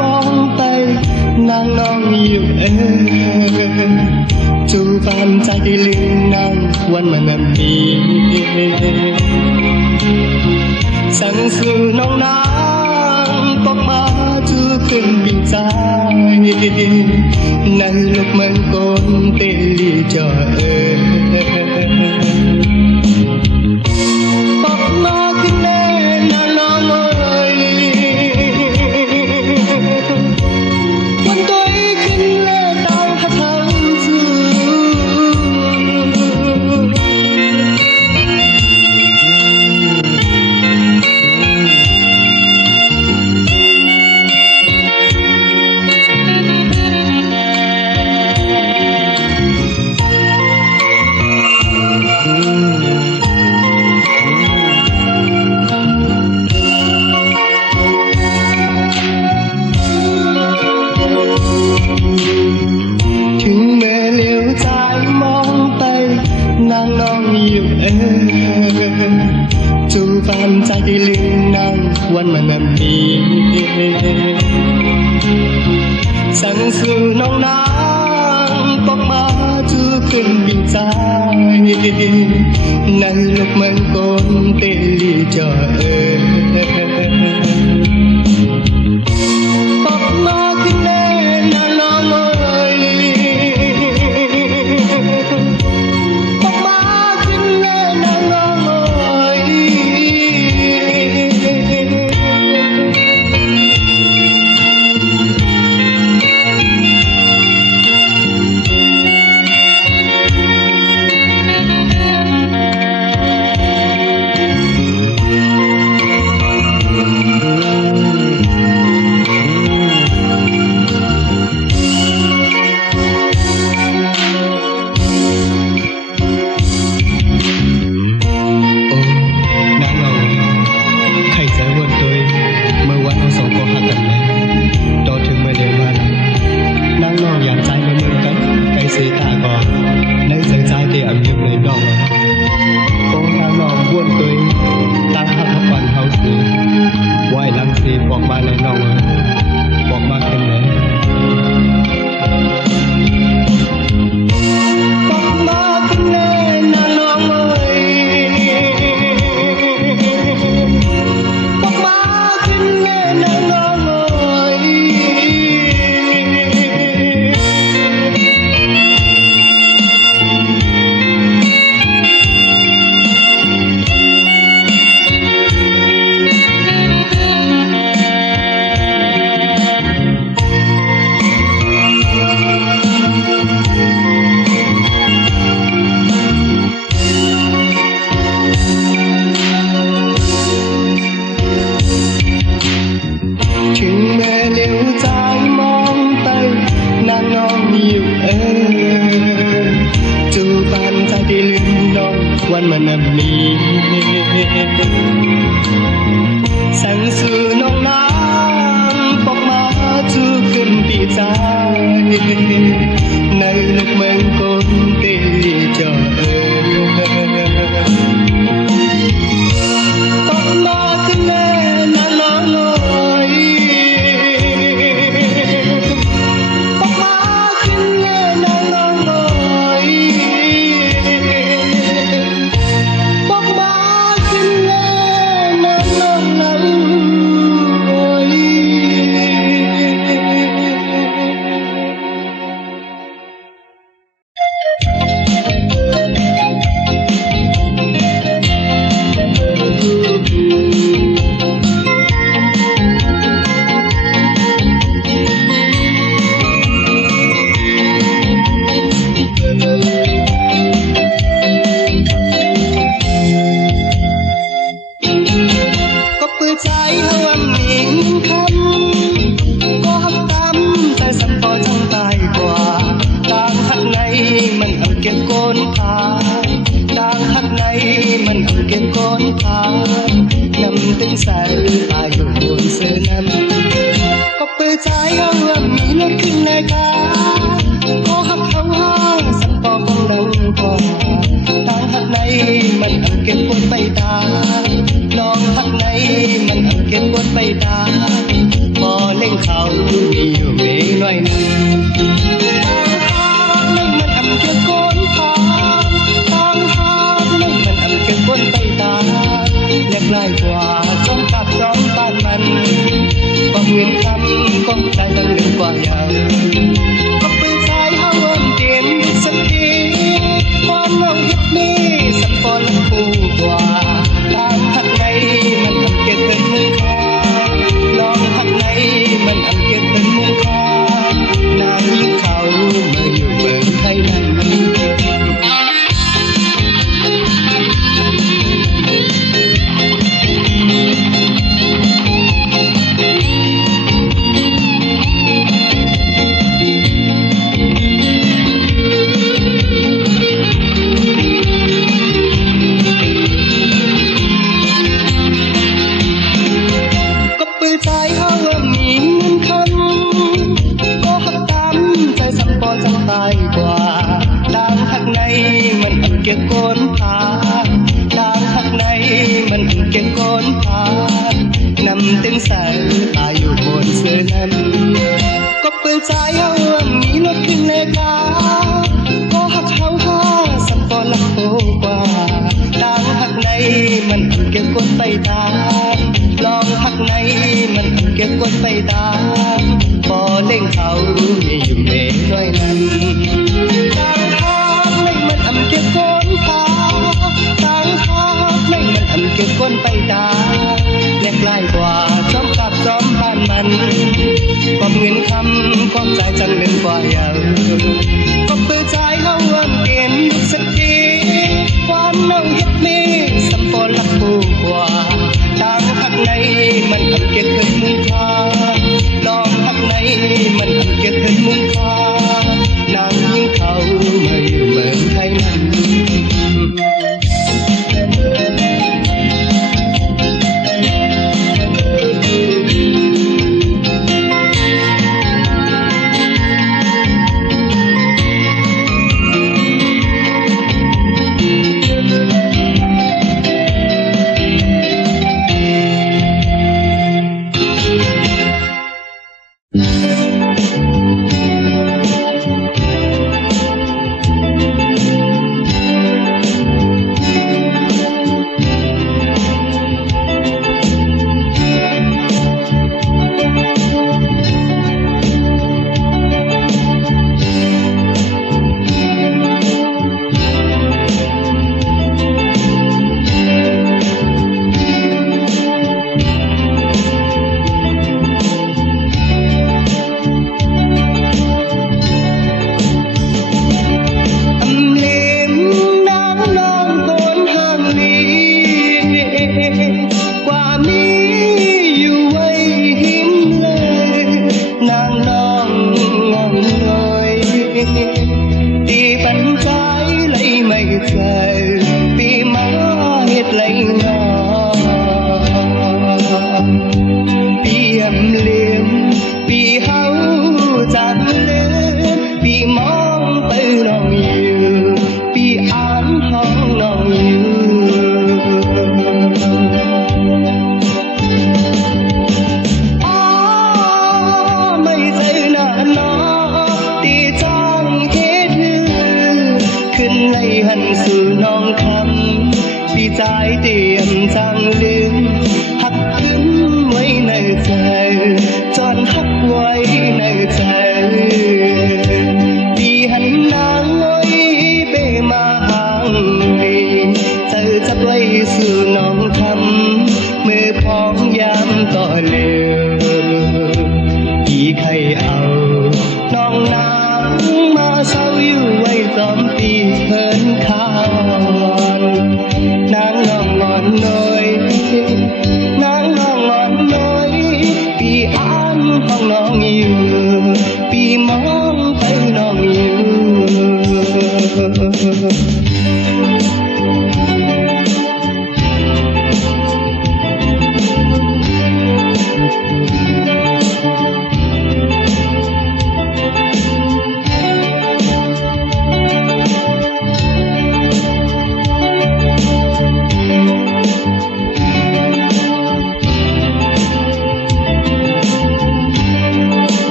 มองไปนางน้องอยู่จูบามใจที่ลืมนางวันมันนั้นมีสั่งสู่น้องนางตกมาจูขึ้นปีใจในลูกเมืองกนเตลีจอตกมาขึ้นแน่นางน้องวันตัวขึ้นเล่ดาวหาทางสู่ถึงแม้เลี้ยวใจมองไปนางน้องอยู่จูบามใจที่ลืมนางวันมันนั้นมีสั่งสู่น้องนางตกมาจูขึ้นปีใจในลูกเมืองกนเตลีจอตกมาขึ้นแน่นางน้องตกมาขึ้นแน่นางน้องบอกมาเลยน้องบอกมาขึ้นเลยบอกมาขึ้นเลยนะน้องบอกมาขึ้นเลยนะน้องถึงแม้เลี้ยวใจมองไปนางน้องอยู่จูบามใจที่ลืมน้องวันมันนั้นมีสั่งสู่น้องนางบอกมาจูขึ้นปีใจในลูกเมืองกนเตลีจอตกมาขึ้นแน่นางน้องใจว่ามีคำก็หักตำแต่สัมปอจังตายกว่าต่างหักในมันเอาเก็บก้นผาต่างหักในมันเอาเก็บก้นผานำตึงใส่อายุบนเสื้อน้ำก็เปิดใจว่ามีรถขึ้นในกาก็หักเขาห้างสัมปอของเรากว่าต่างหักในมันเอาเก็บก้นไปตาลองหักในมันเอาเก็บก้นไปตาพอเล่งเขา con trai tăng lên qua nhau có bơi trái hao ôm tiền sắc thế quan lòng hết mi sẵn phò lắm phù quả đang thắt ngayมันทำเก็บเงินมือคาลองหักในมันทำเก็บเงินมือคานางยิ่งเขาเมื่ออยู่เมืองไทยนั้นตายกว่าต่างหักในมันอันเก็บโกนผาต่างหักในมันอันเก็บโกนผานำเต็งแสงตายอยู่บนเสื้อนั้นก็เปิดใจเอามีรถขึ้นเลกาก็หักเขาห้าสัมปอลักโตกว่าต่างหักในมันอันเก็บโกนไปตามลองหักในมันอันเก็บโกนไปตามพอเล่งเขาไม่อยู่เมฆน้อยนั้นต่างทางในมันอำเก็บก้นผาต่างทางในมันอำเก็บก้นไปตาแลกลายกว่าจอมกับจอมบ้านมันความเงินคำความใจจังเล่นกว่าเยาก็เปิดใจเอาวันเตียนสักทีความน้องเฮ็ดมีสัมปอลักผู้กว่าต่างหักในมันอำเก็บเกินมือคาลองหักในมันอำเก็บเกินมือคานางยิ่งเขาไม่อยู่เมืองไทยนั้น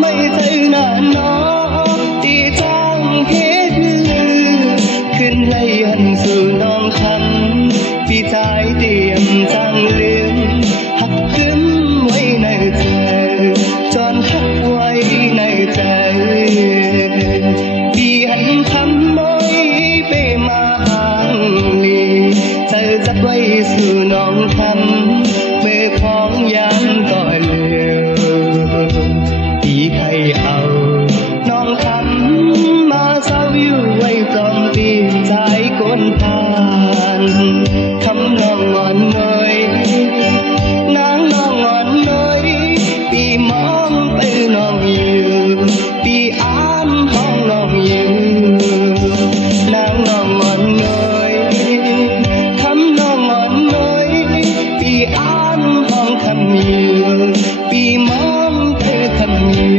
ไม่ใช่หน้าน้องที่จ้างเพชรขึ้นไล่หันสู่น้องคำพี่ชายเตรียมจังลืมหักขึ้นไว้ในใจจนหักไว้ในใจพี่หันคำมอยไปมาห่างลีเธอจับไว้สู่น้องคำมือของยันก่อนเลือพี่ใครเอาน้องคำมาเศร้าอยู่ไว้ปลอมตีใจคนผ่านคำน้องงอนน้อยนางน้องงอนน้อยพี่มองไปน้องอยู่พี่อ่านห้องน้องอยู่นางน้องงอนน้อยคำน้องงอนน้อยพี่อ่านห้องคำอยู่พี่มองไปคำอยู่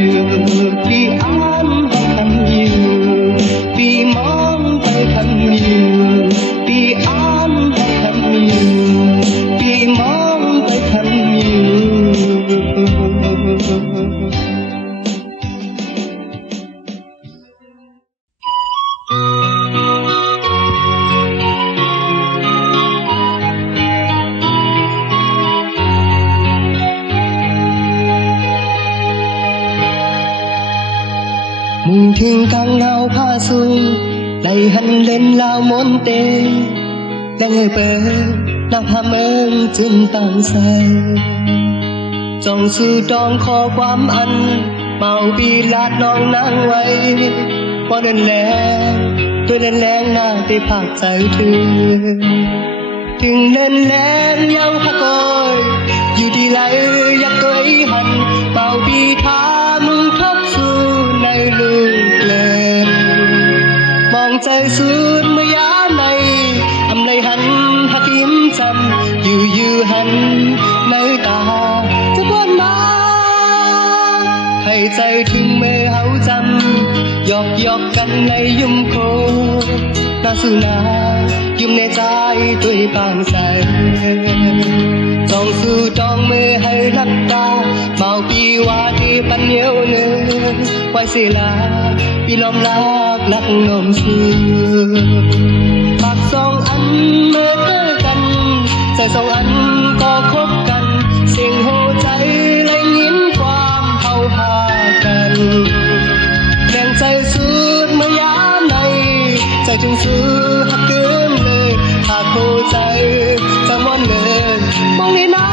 พี่อ่านห้องคำอยู่พี่มองไปคำอยู่พี่อ่านห้องคำอยู่พี่มองไปคำอยู่ มุ่งถึงกลางเงาผ้าสูงในหันเล่นลาวมนเตและเงยเปิดนับหาเมืองจึงตั้งใสจ้องสู่ดองขอความอันเมาปีลาดน้องนางไว้พอเดินแรงตัวเดินแรงหน้าได้ภาคใจเธอถึงเดินแรงยังพักคอยอยู่ที่ไหลอยากตัวหันเป่าปีทามึงทบสู่ในลูกเลยมองใจสุดเมื่อยาในอำเลยหันหักยิ้มจำอยู่หันในตาจะบวนมาให้ใจถึงเมื่อเฮาจำหยอกกันในยุ่มโคนาสุนายุ่มในใจตัวปางใสจ้องสู่จ้องมือให้รักตาเมาปีว่าที่ปันเยียวเนื้อไว้เสียลาปีล้อมลักนมสูปากสองอันเมื่อเจอกันใจสองอันก็คบกันเสียงหัวใจและยินความเฮาหากันแรงใจสุดเมื่อยามในใจถึงสุดหักเกินเลยหากหัวใจจะมอนเลยมองในน้ำ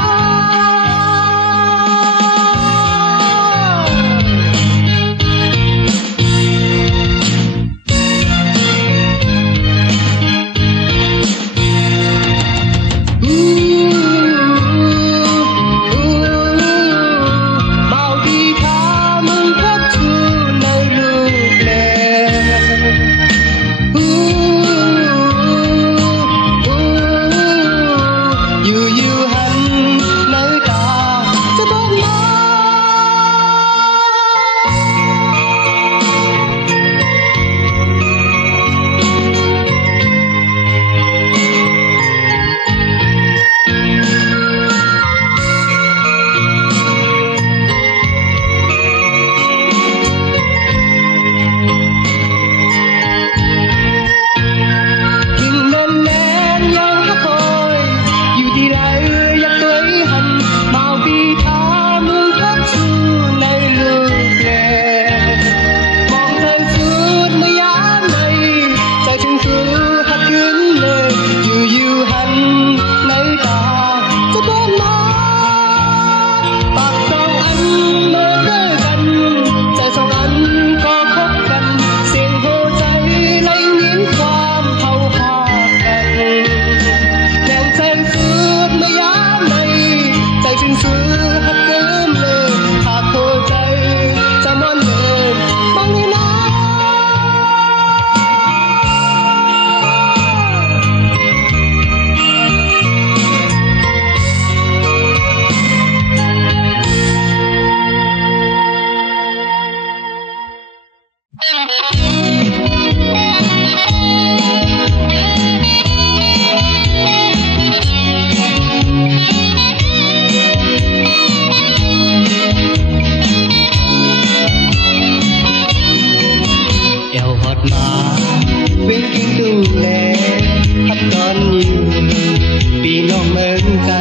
ไก่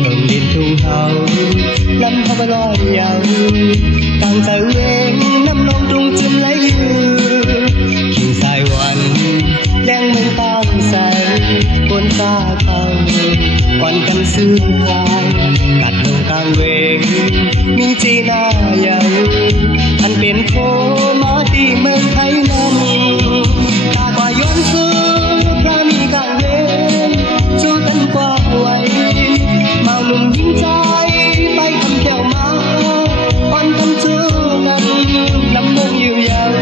เบิ่งดินทุ่งเฮาลำพะบลอยยาวตั้งใจเวงน้ำนองตรงจึงไหลอยู่ขิงสายวันแรงเมืองตามใสบนตาเขาอ่อนกันซื้อพายกัดลงกลางเวงมีจีน่ายาวอันเป็นโพมาที่เมืองไทยนั้นตากว่าย้อนซื้อพระมีกลางเวงจูตันกว่าไว้เมาหนุ่มยิ้มใจไปคำแก้วมาอ่อนกันเจอกันลำวงอยู่ยาว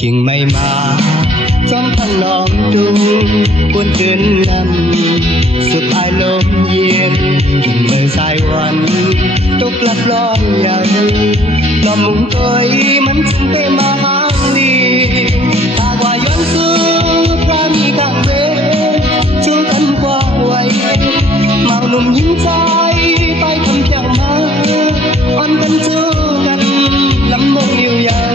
กิ่งไม่มาจอมทั้งน้องดุงกวนเกินนำสุดปลายลมเย็นกิ่งเมื่อสายวันตกลับลอยยาวลมมุงตัวมันจึงไปมาหาดีตากว่าย้อนซื้อพระมีกลางเวจูกันกว่าไว้เมาหนุ่มยิ้มใจไปคำแก้วมาอ่อนกันเจอกันลำวงอยู่ยาว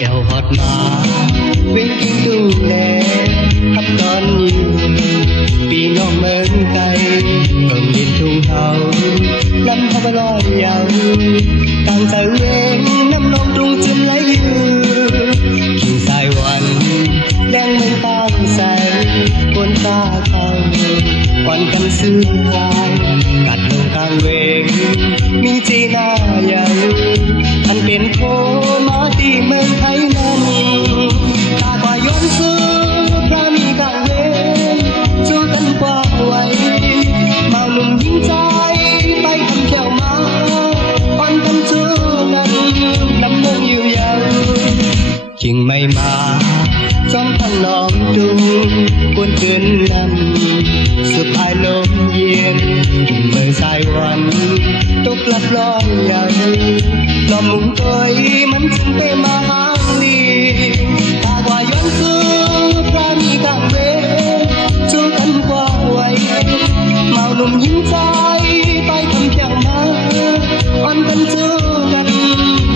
แก้วฮอดมาเว้นกินดูแลขับตอนอยู่ปีน้องเมืองไกลเบิ่งดินทุ่งเฮาลำพะบลอยยาวตั้งใจเวงน้ำนองตรงจึงไหลอยู่กิ่งสายวันแรงเมืองตามใสบนตาเขาอ่อนกันซื้อพายกัดลงกลางเวงมีจีน่ายาวอันเป็นโพมาที่เมืองไทยนั้นตากว่าย้อนซื้อพระมีกลางเวงจูกันกว่าไว้เมาหนุ่มยิ้มใจไปคำแก้วมาอ่อนกันเจอกันลำวงอยู่ยาวกิ่งไม่มาจอมทั้งน้องดุงกวนเกินนำสุดปลายลมเย็นกิ่งเมื่อสายวันตกลับลอยยาวลมมุงตัวมันจึงไปมาหาดีตากว่าย้อนซื้อพระมีกลางเวจูกันกว่าไว้เมาหนุ่มยิ้มใจไปคำแก้วมาอ่อนกันเจอกัน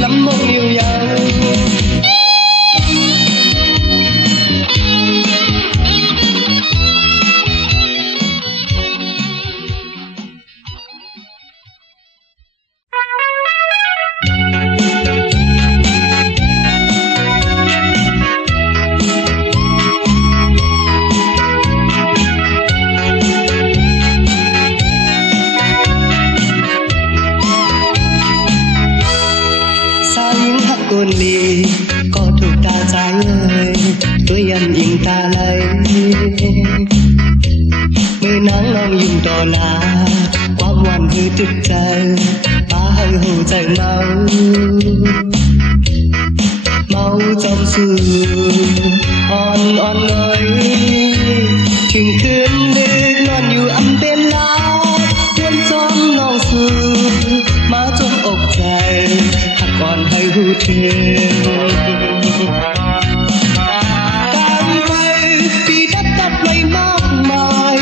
ลำวงอยู่ยาวคนดีก็ถูกตาใจเลยตัวยันยิงตาไหลเมื่อนางน้องยิ่งต่อลาความหวานคือจุดใจป้าให้หูใจเมาจอมสื่ออ่อนเลยถึงคืนดึกนอนอยู่อำเป็นลาเพื่อนจอมน้องสื่อมาจนอกใจหักก่อนให้หูเธอกางไปปีดับเลยมากมาย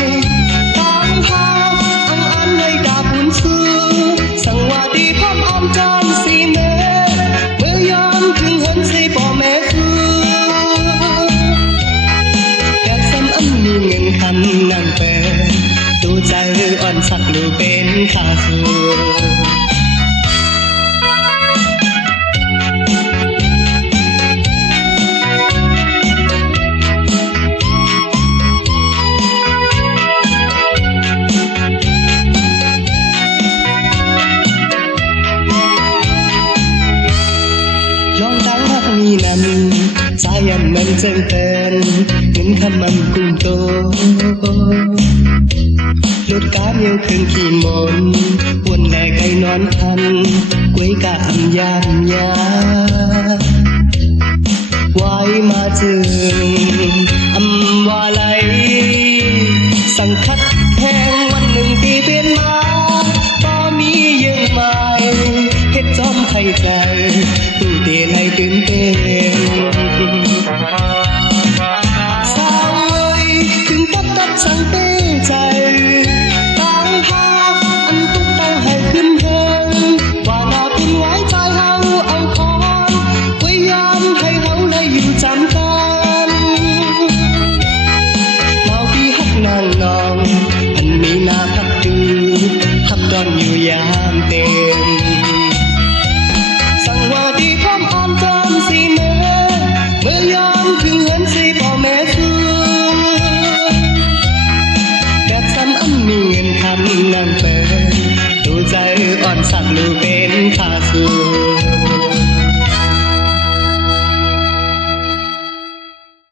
กางหาอันในดาบบุญซื้อสังวาดีพร้อมอ้อมจานสีเมเมื่อยามถึงเห็นสีป่อแม่คือแกซ้ำอันมีเงินคำนั่งเป็นดูใจอ่อนสักลูเป็นข้าสูสายันมันเจนเป็นเงินคำมันกุ้งโตลดการเยี่ยวเครื่องขี่มนวนแหลกไก่นอนทันกวยกะอันยานยาไว้มาจึงอำว่าไหลสังคัดแห่งวันหนึ่งที่เปลี่ยนมาก็มียืงมาเฮ็ดจอมไข่ใจตู้เตียนให้ตื่นเต้น